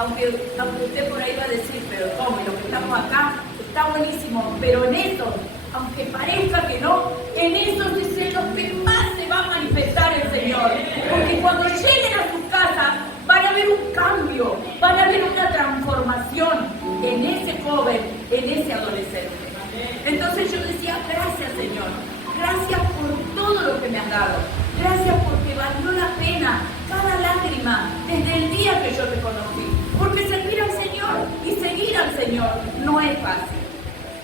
aunque usted por ahí va a decir, pero ¿cómo? Lo que estamos acá está buenísimo, pero en eso, aunque parezca que no, en esos es los que más se va a manifestar el Señor. Porque cuando lleguen a su casa, van a ver un cambio, van a ver una transformación en ese joven, en ese adolescente. Entonces yo decía, gracias Señor, gracias por todo lo que me has dado, gracias porque valió la pena cada lágrima desde el día que yo te conocí, porque servir al Señor y seguir al Señor no es fácil.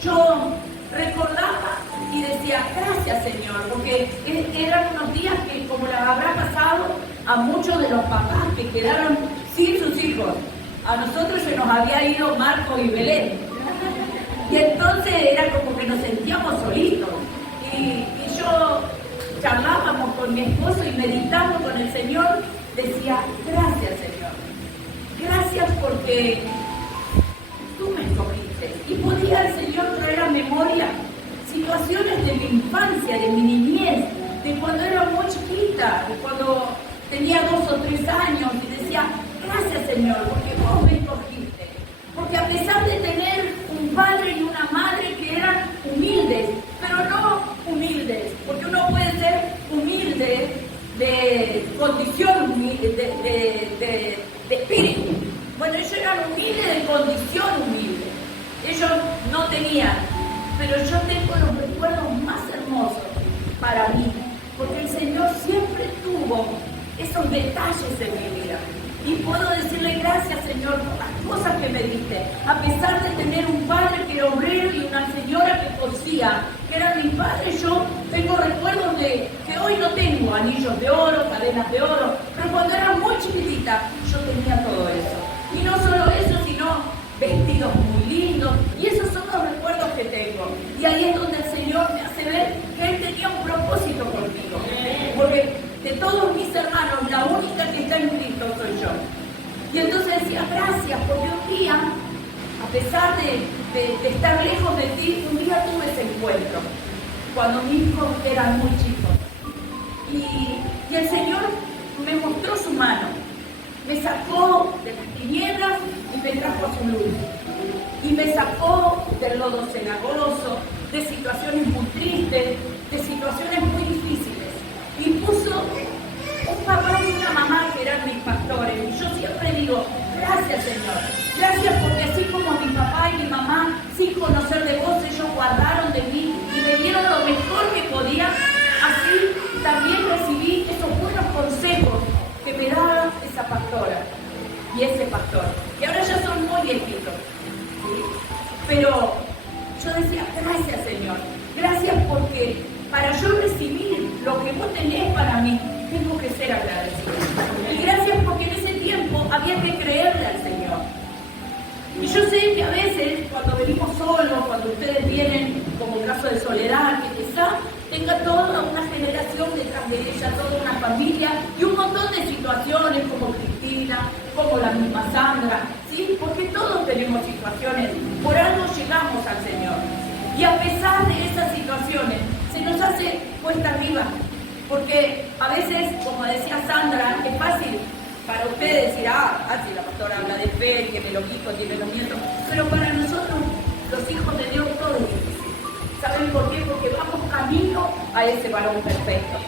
Yo recordaba y decía, gracias Señor, porque eran unos días que, como les habrá pasado a muchos de los papás que quedaron sin sus hijos, a nosotros se nos había ido Marco y Belén, y entonces era como que nos sentíamos solitos, y yo charlábamos con mi esposo y meditando con el Señor, decía, gracias Señor, gracias porque tú me escogiste, y podía el Señor traer a memoria situaciones de mi infancia, de mi niñez, de cuando era muy chiquita, de cuando tenía 2 o 3 años, y decía, gracias Señor, porque vos me escogiste, porque a pesar de tener un padre y una madre que eran humildes, pero no humildes, porque uno puede ser humilde de condición, de espíritu. Bueno, ellos eran humildes de condición humilde, ellos no tenían, pero yo tengo los recuerdos más hermosos para mí, porque el Señor siempre tuvo esos detalles en mi vida. Y puedo decirle gracias, Señor, por las cosas que me diste. A pesar de tener un padre que era obrero y una señora que cosía, que era mi padre, yo tengo recuerdos de que hoy no tengo anillos de oro, cadenas de oro, pero cuando era muy chiquitita yo tenía todo eso. Y no solo eso, sino vestidos muy lindos. Y esos son los recuerdos que tengo. Y ahí es donde el Señor me hace ver que Él tenía un propósito conmigo. Porque de todos mis hermanos, la única que está en Cristo soy yo. Y entonces decía, gracias, porque un día, a pesar de estar lejos de ti, un día tuve ese encuentro, cuando mis hijos eran muy chicos. Y el Señor me mostró su mano, me sacó de las tinieblas y me trajo a su luz. Y me sacó del lodo cenagoso, de situaciones muy tristes, de situaciones muy difíciles. Y puso un papá y una mamá que eran mis pastores. Y yo siempre digo, gracias Señor, gracias porque así como mi papá y mi mamá, sin conocer de vos, ellos guardaron de mí y me dieron lo mejor que podían, así también recibí esos buenos consejos que me daba esa pastora y ese pastor, que ahora ya son muy viejitos. ¿Sí? Pero yo decía, gracias Señor, gracias porque para yo recibir lo que vos tenés para mí, tengo que ser agradecido. Y gracias porque en ese tiempo había que creerle al Señor. Y yo sé que a veces, cuando venimos solos, cuando ustedes vienen como caso de Soledad, que quizá tenga toda una generación detrás de ella, toda una familia y un montón de situaciones como Cristina, como la misma Sandra, ¿sí? Porque todos tenemos situaciones, por algo llegamos al Señor. Y a pesar de esas situaciones, se nos hace cuesta arriba, porque a veces, como decía Sandra, es fácil para ustedes decir, si la pastora habla de fe, tiene los hijos, tiene los nietos, pero para nosotros, los hijos de Dios, todo es difícil. ¿Saben por qué? Porque vamos camino a ese varón perfecto.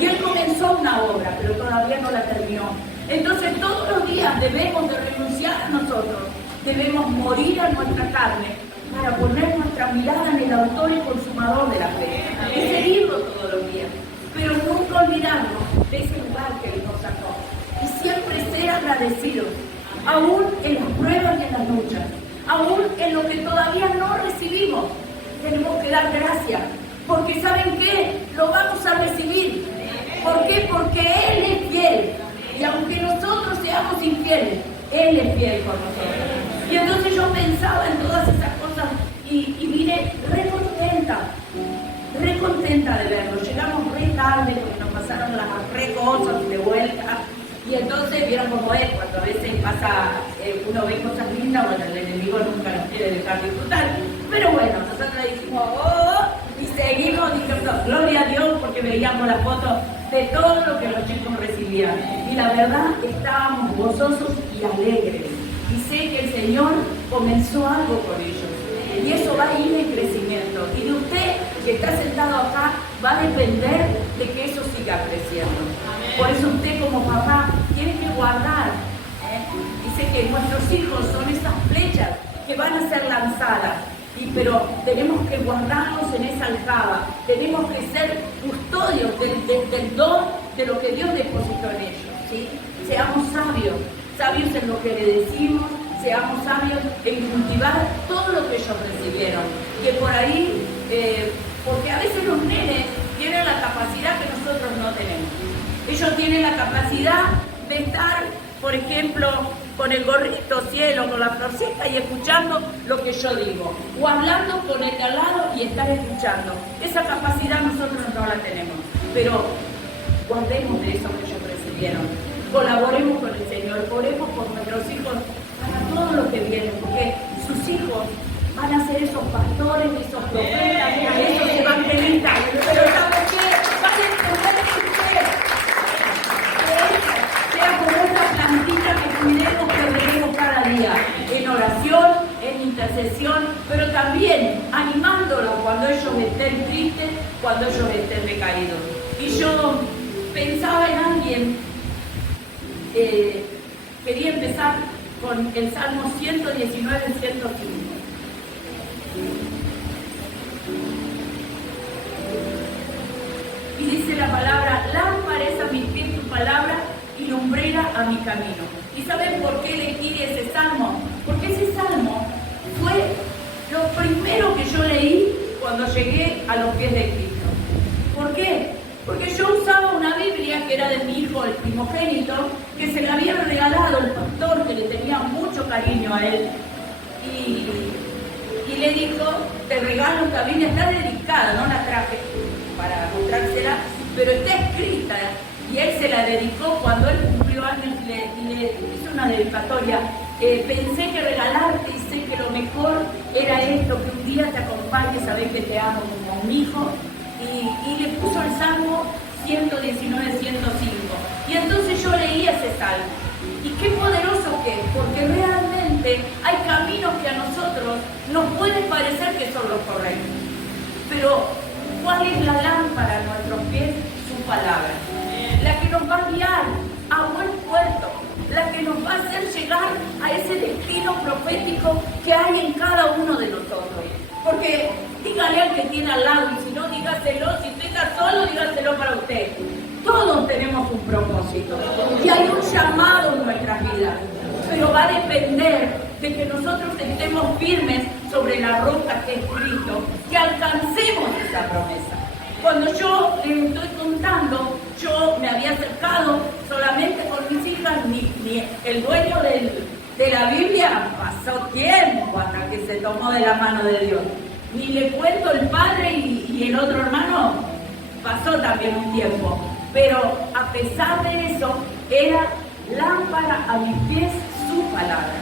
Y Él comenzó una obra, pero todavía no la terminó. Entonces todos los días debemos de renunciar a nosotros, debemos morir a nuestra carne, para poner nuestra mirada en el autor y consumador de la fe, y seguirlo todos los días, pero nunca olvidarnos de ese lugar que Él nos sacó, y siempre ser agradecidos, aún en las pruebas y en las luchas, aún en lo que todavía no recibimos, tenemos que dar gracias, porque ¿saben qué? Lo vamos a recibir. ¿Por qué? Porque Él es fiel, y aunque nosotros seamos infieles, Él es fiel con nosotros. Y entonces yo pensaba en todas esas cosas y vine re contenta de verlo. Llegamos re tarde porque nos pasaron las re cosas de vuelta. Y entonces vieron cómo es, cuando a veces pasa, uno ve cosas lindas, bueno, el enemigo nunca nos quiere dejar disfrutar. Pero bueno, nosotros dijimos, y seguimos diciendo, gloria a Dios, porque veíamos las fotos de todo lo que los chicos recibían. Y la verdad, estábamos gozosos y alegres. y sé que el Señor comenzó algo con ellos. Y eso va a ir en crecimiento. Y de usted que está sentado acá va a depender de que eso siga creciendo. Por eso usted como papá tiene que guardar. Dice que nuestros hijos son esas flechas que van a ser lanzadas. Pero tenemos que guardarnos en esa aljaba. Tenemos que ser custodios del don de lo que Dios depositó en ellos. ¿Sí? Seamos sabios en lo que le decimos. Seamos sabios en cultivar todo lo que ellos recibieron. Que por ahí, porque a veces los nenes tienen la capacidad que nosotros no tenemos. Ellos tienen la capacidad de estar, por ejemplo, con el gorrito cielo, con la florcita y escuchando lo que yo digo. O hablando con el de al lado y estar escuchando. Esa capacidad nosotros no la tenemos. Pero guardemos de eso que ellos recibieron. Colaboremos con el Señor. Oremos por nuestros hijos para todo lo que viene, porque sus hijos van a ser esos pastores, esos profetas, esos evangelistas. Pero ¿sabe qué? Va a depender de usted. Sea como esa plantita que cuidemos, que tenemos cada día, en oración, en intercesión, pero también animándolos cuando ellos estén tristes, cuando ellos estén decaídos. Y yo pensaba en alguien, quería empezar con el Salmo 119, 105. Y dice la palabra: lámpara es a mis pies tu palabra y lumbrera a mi camino. ¿Y saben por qué elegí ese salmo? Porque ese salmo fue lo primero que yo leí cuando llegué a los pies de Cristo. ¿Por qué? Porque yo usaba una Biblia que era de mi hijo, el primogénito, que se la había regalado el pastor, que le tenía mucho cariño a él. Y le dijo: te regalo esta Biblia, está dedicada, no la traje para mostrársela, pero está escrita. Y él se la dedicó cuando él cumplió años y le hizo una dedicatoria. Pensé que regalarte y sé que lo mejor era esto, que un día te acompañe, sabés que te amo como un hijo. Y le puso el Salmo 119, 105. Y entonces yo leí ese Salmo. Y qué poderoso que es, porque realmente hay caminos que a nosotros nos pueden parecer que son los correctos. Pero, ¿cuál es la lámpara a nuestros pies? Su palabra. La que nos va a guiar a buen puerto. La que nos va a hacer llegar a ese destino profético que hay en cada uno de nosotros. Porque dígale al que tiene al lado, y si no, dígaselo, si usted está solo, dígaselo para usted. Todos tenemos un propósito y hay un llamado en nuestras vidas, pero va a depender de que nosotros estemos firmes sobre la roca que es Cristo, que alcancemos esa promesa. Cuando yo les estoy contando, yo me había acercado solamente con mis hijas, ni el dueño de la Biblia pasó tiempo hasta que se tomó de la mano de Dios. Ni le cuento el padre y el otro hermano pasó también un tiempo. Pero a pesar de eso, era lámpara a mis pies su palabra.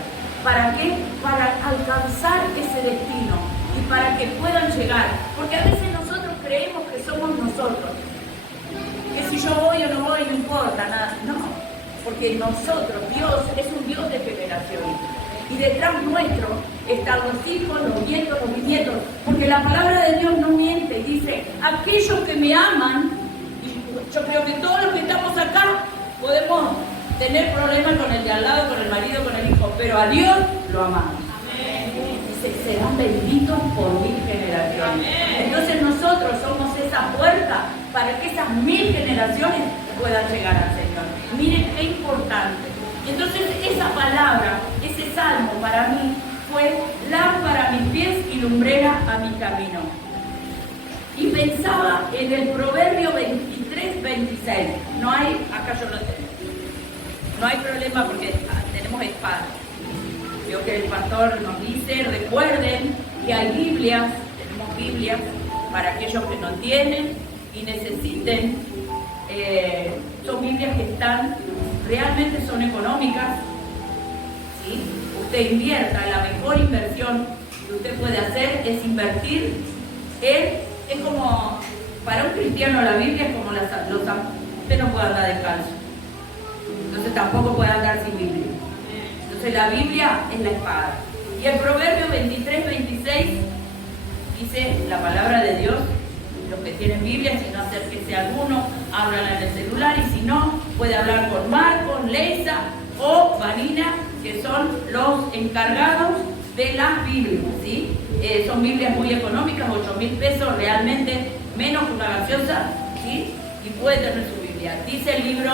¿Para qué? Para alcanzar ese destino y para que puedan llegar. Porque a veces nosotros creemos que somos nosotros. Que si yo voy o no voy, no importa nada. No, porque nosotros, Dios es un Dios de generaciones. Y detrás nuestro están los hijos, los nietos, los bisnietos. Porque la palabra de Dios no miente. Dice: aquellos que me aman. Y yo creo que todos los que estamos acá podemos tener problemas con el de al lado, con el marido, con el hijo. Pero a Dios lo amamos. Dice: serán benditos por 1000 generaciones. Entonces nosotros somos esa puerta para que esas 1000 generaciones puedan llegar al Señor. Miren qué importante. Entonces esa palabra, ese salmo para mí fue lámpara a mis pies y lumbrera a mi camino. Y pensaba en el Proverbio 23, 26. No hay, acá yo lo tengo. No hay problema porque tenemos espada. Creo que el pastor nos dice: recuerden que hay Biblias, tenemos Biblias para aquellos que no tienen y necesiten. Son Biblias que están, realmente son económicas, ¿sí? Usted invierta, la mejor inversión que usted puede hacer es invertir es como, para un cristiano la Biblia es como usted no puede andar descalzo, entonces tampoco puede andar sin Biblia. Entonces Entonces la Biblia es la espada. Y el Proverbio 23-26 dice la palabra de Dios. Los que tienen Biblia, si no acérquese a alguno, háblala en el celular, y si no, puede hablar con Marcos, Leisa o Vanina, que son los encargados de las Biblias, ¿sí? Son Biblias muy económicas, 8.000 pesos, realmente menos que una gaseosa, ¿sí? Y puede tener su Biblia. Dice el libro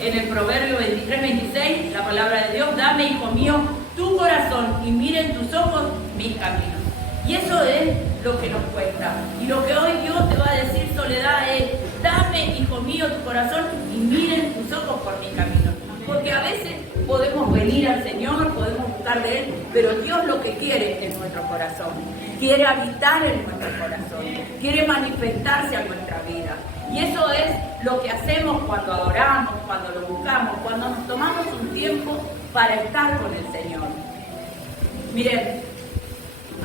en el Proverbio 23-26, la palabra de Dios: dame, hijo mío, tu corazón, y miren tus ojos mis caminos. Y eso es lo que nos cuesta. Y lo que hoy Dios te va a decir, Soledad, es: dame, hijo mío, tu corazón, y miren tus ojos por mis caminos. Porque a veces podemos venir al Señor, podemos buscar de Él, pero Dios lo que quiere es nuestro corazón. Quiere habitar en nuestro corazón, quiere manifestarse a nuestra vida. Y eso es lo que hacemos cuando adoramos, cuando lo buscamos, cuando nos tomamos un tiempo para estar con el Señor. Miren,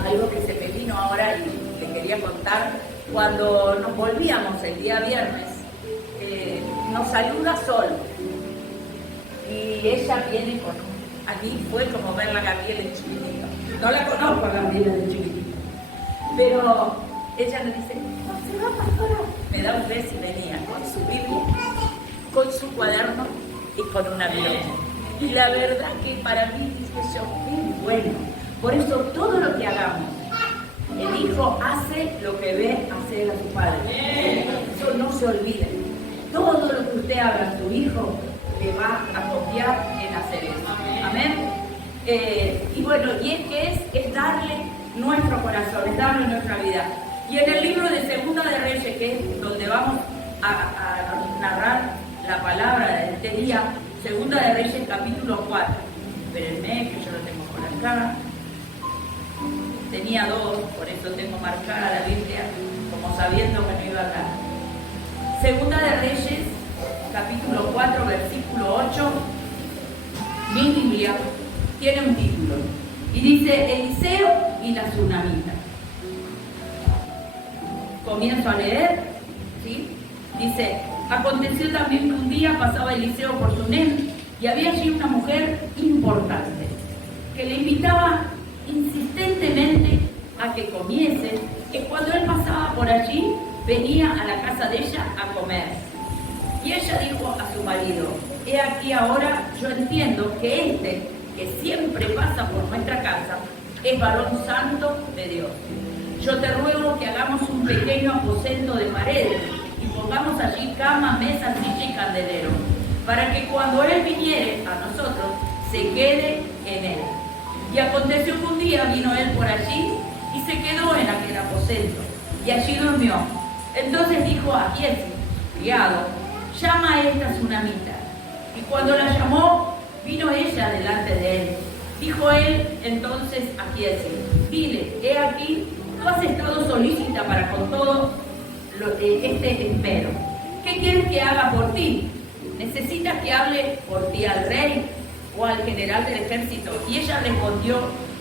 algo que se me vino ahora y le quería contar: cuando nos volvíamos el día viernes, nos saluda Sol, y ella viene con a mí fue como ver a Gabriela en chiquitito. No la conozco a Gabriela de chiquitito, pero ella me dice: ¿no se va, pastora? Me da un beso y venía con su Biblia, con su cuaderno y con una Biblia. Y la verdad que para mí, dice yo, qué bueno. Por eso todo lo que hagamos, el hijo hace lo que ve hacer a su padre. Eso no se olvide. Todo lo que usted haga a su hijo le va a copiar en hacer eso. Amén. Y bueno, y es darle nuestro corazón, es darle nuestra vida. Y en el libro de Segunda de Reyes, que es donde vamos a narrar la palabra de este día, Segunda de Reyes, capítulo 4. Espérenme, que yo lo tengo por acá. Tenía dos, por eso tengo marcada la Biblia, como sabiendo que no iba acá. Segunda de Reyes, capítulo 4, versículo 8. Mi Biblia tiene un título y dice: Eliseo y la tsunamita. Comienzo a leer, ¿sí? Dice: aconteció también que un día pasaba Eliseo por Sunem, y había allí una mujer importante que le invitaba insistentemente a que comiese, que cuando él pasaba por allí venía a la casa de ella a comer. Y ella dijo a su marido: he aquí ahora yo entiendo que este que siempre pasa por nuestra casa es varón santo de Dios. Yo te ruego que hagamos un pequeño aposento de paredes y pongamos allí cama, mesa, silla y candelero, para que cuando él viniere a nosotros se quede en él. Y aconteció que un día vino él por allí y se quedó en aquel aposento, y allí durmió. Entonces dijo a Giezi, criado: llama a esta tsunamita. Y cuando la llamó, vino ella delante de él. Dijo él entonces a Giezi: dile, he aquí, tú has estado solícita para con todo este espero. ¿Qué quieres que haga por ti? ¿Necesitas que hable por ti al rey o al general del ejército? Y ella respondió: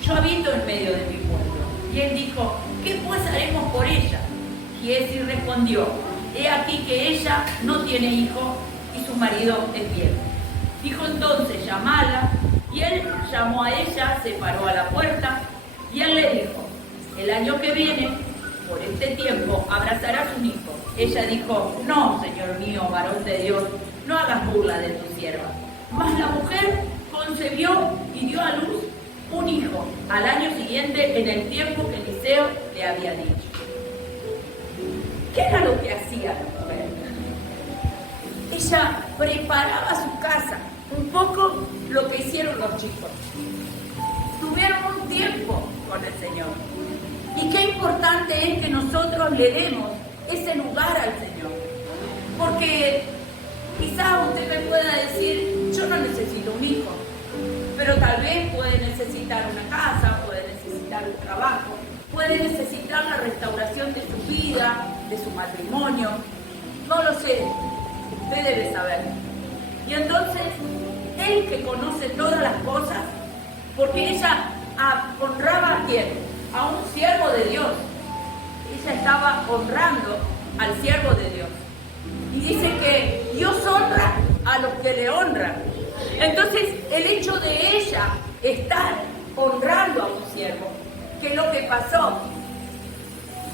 yo habito en medio de mi pueblo. Y él dijo: ¿qué pues haremos por ella? Giezi respondió: he aquí que ella no tiene hijo y su marido es viejo. Dijo entonces: llamala. Y él llamó a ella, se paró a la puerta, y él le dijo: el año que viene, por este tiempo, abrazarás un hijo. Ella dijo: no, señor mío, varón de Dios, no hagas burla de tu sierva. Mas la mujer concebió y dio a luz un hijo al año siguiente, en el tiempo que Eliseo le había dicho. ¿Qué era lo que hacía la mujer? Ella preparaba su casa, un poco lo que hicieron los chicos. Tuvieron un tiempo con el Señor. Y qué importante es que nosotros le demos ese lugar al Señor. Porque quizá usted me pueda decir: yo no necesito un hijo, pero tal vez puede necesitar una casa, puede necesitar un trabajo, puede necesitar la restauración de su vida, de su matrimonio. No lo sé, usted debe saber. Y entonces, él que conoce todas las cosas, porque ella honraba a quién, a un siervo de Dios. Ella estaba honrando al siervo de Dios. Y dice que Dios honra a los que le honran. Entonces el hecho de ella estar honrando a un siervo. ¿Qué es lo que pasó?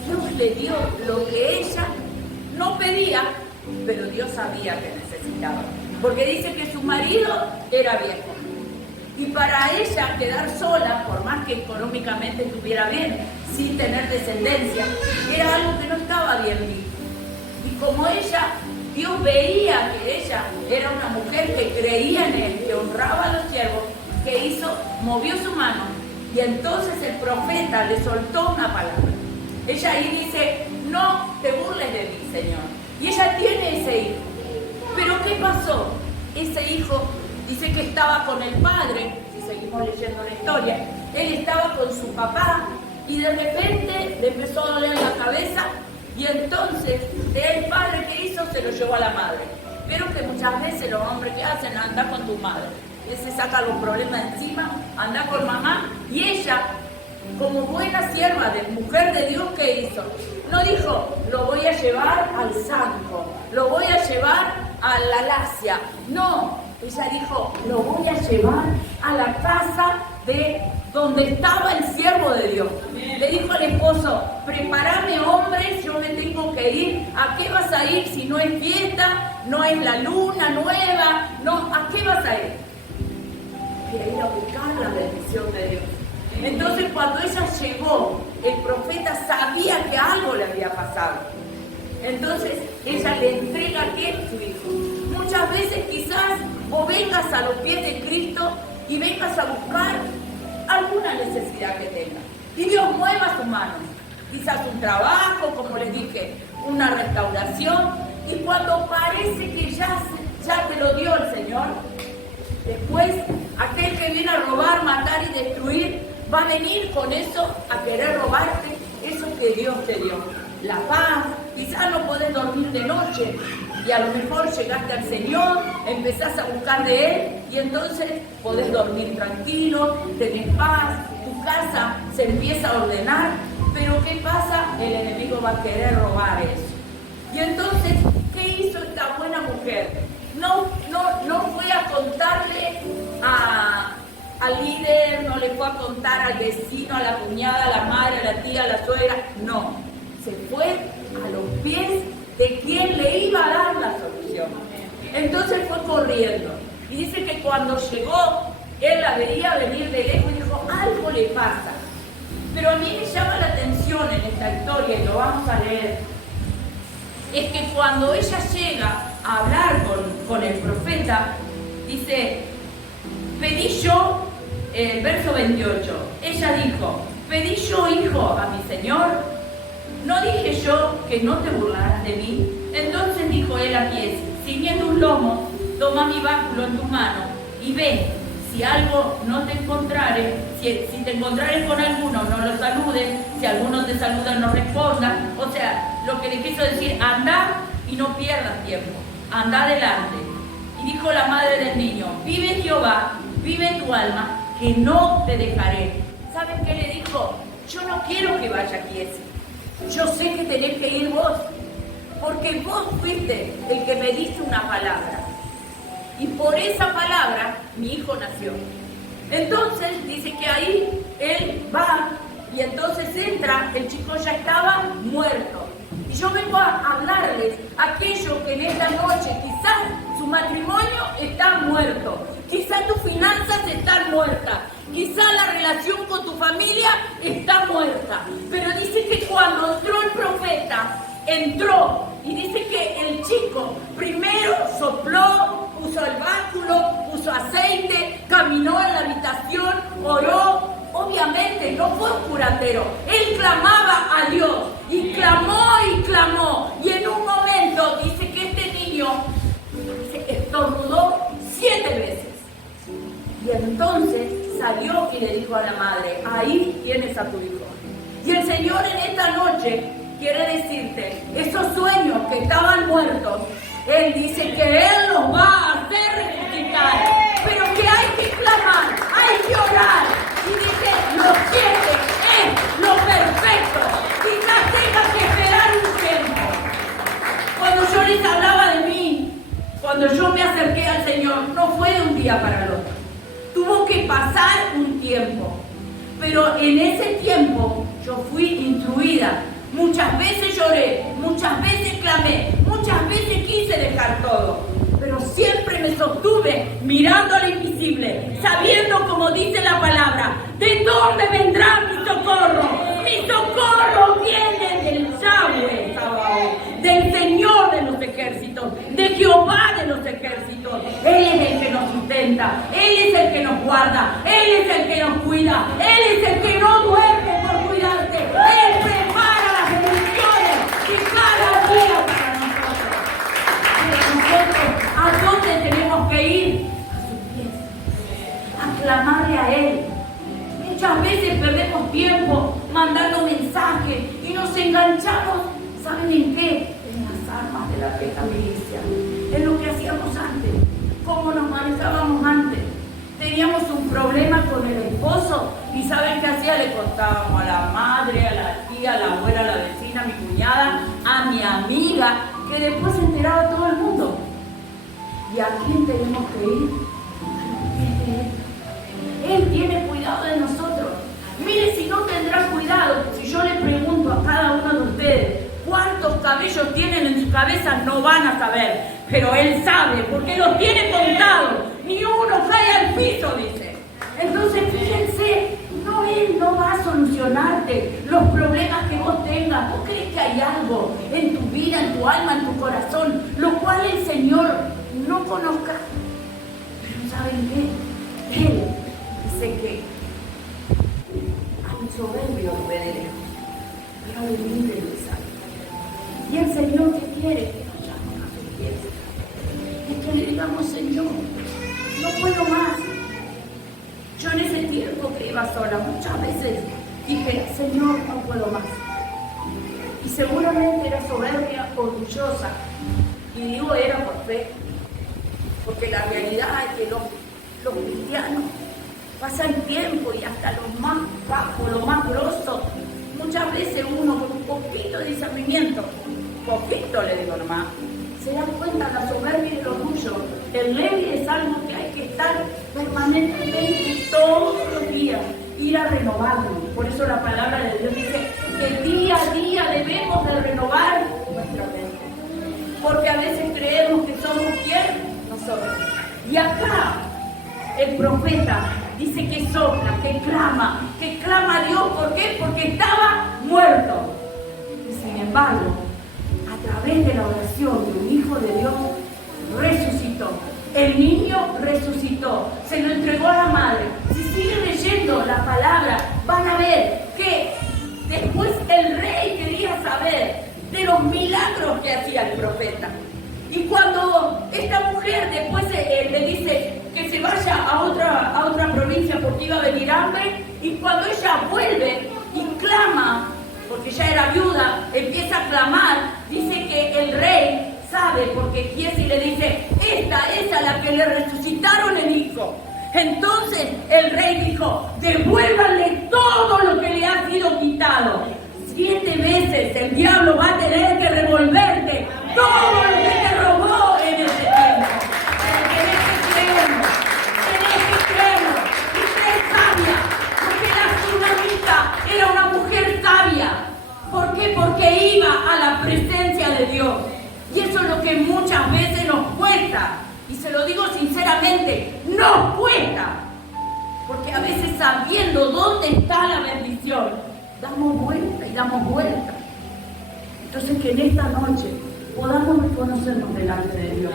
Dios le dio lo que ella no pedía, pero Dios sabía que necesitaba. Porque dice que su marido era viejo. Y para ella quedar sola, por más que económicamente estuviera bien, sin tener descendencia, era algo que no estaba bien visto. Y como ella, Dios veía que ella era una mujer que creía en Él, que honraba a los siervos, que hizo, movió su mano, y entonces el profeta le soltó una palabra. Ella ahí dice, no te burles de mí, Señor. Y ella tiene ese hijo. Pero ¿qué pasó? Ese hijo dice que estaba con el padre, si seguimos leyendo la historia, él estaba con su papá y de repente le empezó a doler la cabeza y entonces el padre que hizo se lo llevó a la madre. Pero que muchas veces los hombres que hacen, anda con tu madre. Él se saca los problemas encima, anda con mamá y ella, como buena sierva de mujer de Dios, ¿qué hizo? No dijo, lo voy a llevar al santo, lo voy a llevar a la lacia. No, ella dijo, lo voy a llevar a la casa de donde estaba el siervo de Dios. Le dijo al esposo, prepárame hombres, yo me tengo que ir. ¿A qué vas a ir si no es fiesta, no es la luna nueva? No, ¿a qué vas a ir? Quería ir a buscar la bendición de Dios. Entonces cuando ella llegó, el profeta sabía que algo le había pasado. Entonces ella le entrega a él su hijo. Muchas veces quizás vos vengas a los pies de Cristo y vengas a buscar alguna necesidad que tengas. Y Dios mueva su mano. Quizás un trabajo, como les dije, una restauración. Y cuando parece que ya te lo dio el Señor, después aquel que viene a robar, matar y destruir, va a venir con eso a querer robarte eso que Dios te dio. La paz, quizás no podés dormir de noche y a lo mejor llegaste al Señor, empezás a buscar de Él y entonces podés dormir tranquilo, tenés paz, tu casa se empieza a ordenar, pero ¿qué pasa? El enemigo va a querer robar eso. Y entonces, ¿qué hizo esta buena mujer? No fue a contarle al líder, no le fue a contar al vecino, a la cuñada, a la madre, a la tía, a la suegra, no. Se fue a los pies de quien le iba a dar la solución. Entonces fue corriendo. Y dice que cuando llegó, él la veía venir de lejos y dijo, algo le pasa. Pero a mí me llama la atención en esta historia, y lo vamos a leer, es que cuando ella llega a hablar con el profeta, dice, pedí yo, el verso 28, ella dijo, pedí yo hijo a mi señor, ¿no dije yo que no te burlarás de mí? Entonces dijo él a Giezi, ciñendo un lomo, toma mi báculo en tu mano y ve, si algo no te encontrare, si te encontrares con alguno, no lo saludes, si alguno te saluda, no responda. O sea, lo que le quiso decir, anda y no pierdas tiempo, anda adelante. Y dijo la madre del niño, vive Jehová, vive tu alma, que no te dejaré. ¿Saben qué le dijo? Yo no quiero que vaya Giezi. Yo sé que tenés que ir vos, porque vos fuiste el que me diste una palabra. Y por esa palabra mi hijo nació. Entonces dice que ahí él va y entonces entra, el chico ya estaba muerto. Y yo vengo a hablarles a aquellos que en esta noche quizás su matrimonio está muerto, quizás tus finanzas están muertas, quizás la relación con tu familia está muerta. Pero dice que cuando entró el profeta, entró y dice que el chico primero sopló, puso el báculo, puso aceite, caminó en la habitación, oró. Obviamente no fue un curandero, él clamaba a Dios y clamó y en un momento dice que este niño estornudó 7 veces y entonces salió y le dijo a la madre, ahí tienes a tu hijo. Y el Señor en esta noche quiere decirte, esos sueños que estaban muertos, Él dice que Él los va a hacer resucitar, pero que hay que clamar, hay que orar. Y dice, los 7 es lo perfecto. Quizás tengas que esperar un tiempo. Cuando yo les hablaba de mí, cuando yo me acerqué al Señor, no fue de un día para el otro. pasar un tiempo. Pero en ese tiempo yo fui instruida. Muchas veces lloré, muchas veces clamé, muchas veces quise dejar todo. Pero siempre me sostuve mirando al invisible, sabiendo, como dice la palabra, ¿de dónde vendrá mi socorro? Mi socorro viene del Yahweh, del Señor de los ejércitos, de Jehová de los ejércitos. Él es el que nos sustenta, Él es el que nos guarda, Él es el que nos cuida, Él es el que no duerme por cuidarte. Él prepara las bendiciones de cada día para nosotros. Pero nosotros, ¿a dónde tenemos que ir? A sus pies, a clamarle a Él. Muchas veces perdemos tiempo mandando mensajes y nos enganchamos, ¿saben en qué? En las armas de la vieja milicia, en lo que hacíamos antes, cómo nos manejábamos antes. Teníamos un problema con el esposo y ¿saben qué hacía? Le contábamos a la madre, a la tía, a la abuela, a la vecina, a mi cuñada, a mi amiga, que después se enteraba todo el mundo. ¿Y a quién tenemos que ir? A los pies de Él. Él tiene cuidado de nosotros. Mire, si no tendrá cuidado, si yo le pregunto a cada uno de ustedes cuántos cabellos tienen en su cabeza, no van a saber. Pero Él sabe, porque los tiene contados. Ni uno cae al piso, dice. Entonces, fíjense, Él no va a solucionarte los problemas que vos tengas. ¿Vos crees que hay algo en tu vida, en tu alma, en tu corazón, lo cual el Señor no conozca? Pero ¿saben qué? Él dice que al soberbio lo ve de lejos, pero al humilde lo sabe. Y el Señor, ¿qué quiere? Que nos llame a sus pies. Y que le digamos, Señor, no puedo más. Yo en ese tiempo que iba sola, muchas veces dije, Señor, no puedo más. Y seguramente era soberbia, orgullosa. Y digo, era por fe. Porque la realidad es que los cristianos pasan tiempo y hasta los más bajos, los más grosos, muchas veces uno con un poquito de discernimiento, poquito le digo nomás, se dan cuenta de la soberbia y el orgullo. El Levi es algo que hay que estar permanentemente todos los días, ir a renovarlo. Por eso la palabra de Dios dice que día a día debemos de renovar nuestra mente. Porque a veces creemos que somos quién, nosotros. Y acá el profeta dice que sopla, que clama a Dios. ¿Por qué? Porque estaba muerto. Y sin embargo, a través de la oración de un hijo de Dios, resucitó. El niño resucitó, se lo entregó a la madre. Si siguen leyendo la palabra, van a ver que después el rey quería saber de los milagros que hacía el profeta. Y cuando esta mujer después le dice que se vaya a otra provincia porque iba a venir hambre, y cuando ella vuelve y clama, porque ya era viuda, empieza a clamar, dice que el rey sabe, porque Giesi le dice, esta es a la que le resucitaron el hijo. Entonces el rey dijo, devuélvanle todo lo que le ha sido quitado. 7 veces el diablo va a tener que revolverte todo lo que te robó en ese tiempo. Tenés que creerlo, y ser sabia, porque la tsunamita era una mujer sabia. ¿Por qué? Porque iba a la presencia de Dios. Y eso es lo que muchas veces nos cuesta. Y se lo digo sinceramente, nos cuesta. Porque a veces sabiendo dónde está la bendición, damos vuelta y damos vuelta. Entonces que en esta noche podamos reconocernos delante de Dios.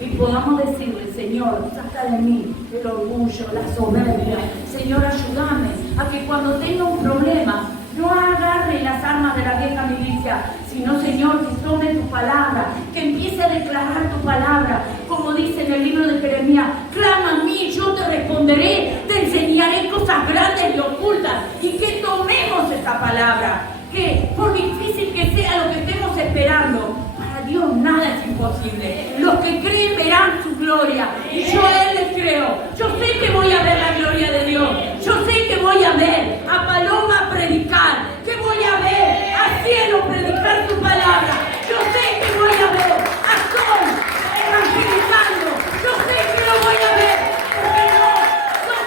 Y podamos decirle, Señor, saca de mí el orgullo, la soberbia. Señor, ayúdame a que cuando tenga un problema, no agarre las armas de la vieja milicia, sino, Señor, que tome tu palabra, que empiece a declarar tu palabra, como dice en el libro de Jeremías, clama a mí, yo te responderé, te enseñaré cosas grandes y ocultas, y que tomemos esa palabra, que por difícil que sea lo que estemos esperando, para Dios nada es imposible. Los que creen verán su gloria, y yo a Él les creo. Yo sé que voy a ver la gloria de Dios, yo sé que voy a ver a Paloma predicar, que voy a ver a Cielo predicar tu palabra, yo sé que voy a ver a Sol evangelizando, yo sé que lo voy a ver, porque no son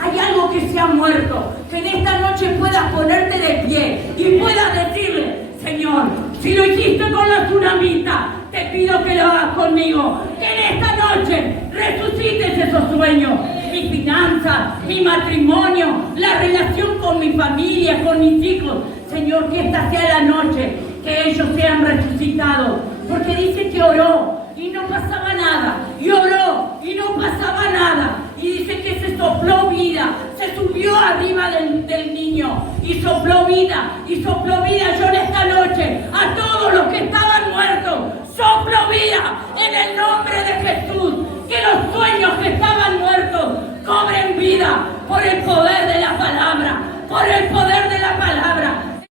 hay algo que se ha muerto, que en esta noche puedas ponerte de pie y puedas decirle: Señor, si lo hiciste con la tsunamita, te pido que lo hagas conmigo, que en esta noche resucites esos sueños, mi finanza, mi matrimonio, la relación con mi familia, con mis hijos. Señor, que esta sea la noche que ellos sean resucitados, porque dice que oró y no pasaba nada, y oró y no pasaba nada, y dice que se sopló vida, se subió arriba del niño y sopló vida, y sopló vida. Yo en esta noche a todos los que estaban muertos soplo vida en el nombre de Jesús, que los sueños que estaban muertos cobren vida por el poder de la palabra, por el poder de la